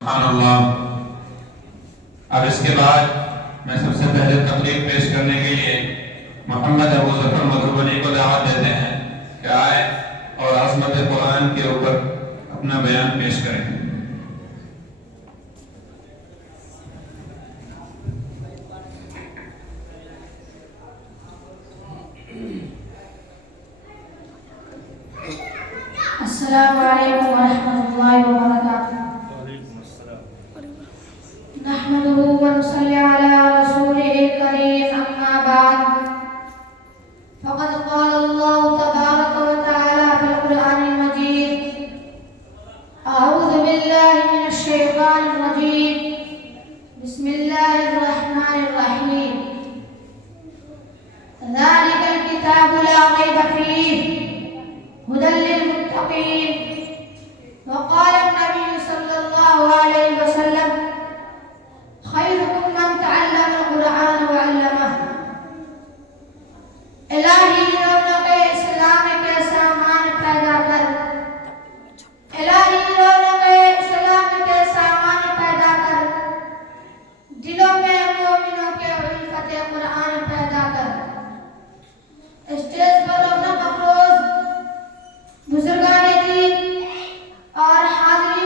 سبحان اللہ۔ اب اس کے بعد میں سب سے پہلے تقریر پیش کرنے کے لیے محمد ابو ظفر مدھوبنی کو دعوت دیتے ہیں کہ آئے اور عظمت قرآن کے اوپر اپنا بیان پیش کریں۔ السلام علیکم ورحمۃ اللہ وبرکاتہ۔ نحمده ونصلي على رسوله الكريم أما بعد، فقد قال الله تبارك وتعالى في القرآن المجيد: أعوذ بالله من الشيطان الرجيم، بسم الله الرحمن الرحيم، ذلك الكتاب لا ريب فيه هدى للمتقين. وقال النبي صلى الله عليه وسلم: خيركم من تعلم القرآن وعلمه. الہی رونق اسلام کے سامان پیدا کر، الہی رونق اسلام کے سامان پیدا کر، دلوں میں مومنوں کے الفت قرآن پیدا کر۔ اسٹیج پر رونق افروز بزرگان دین اور حاضرین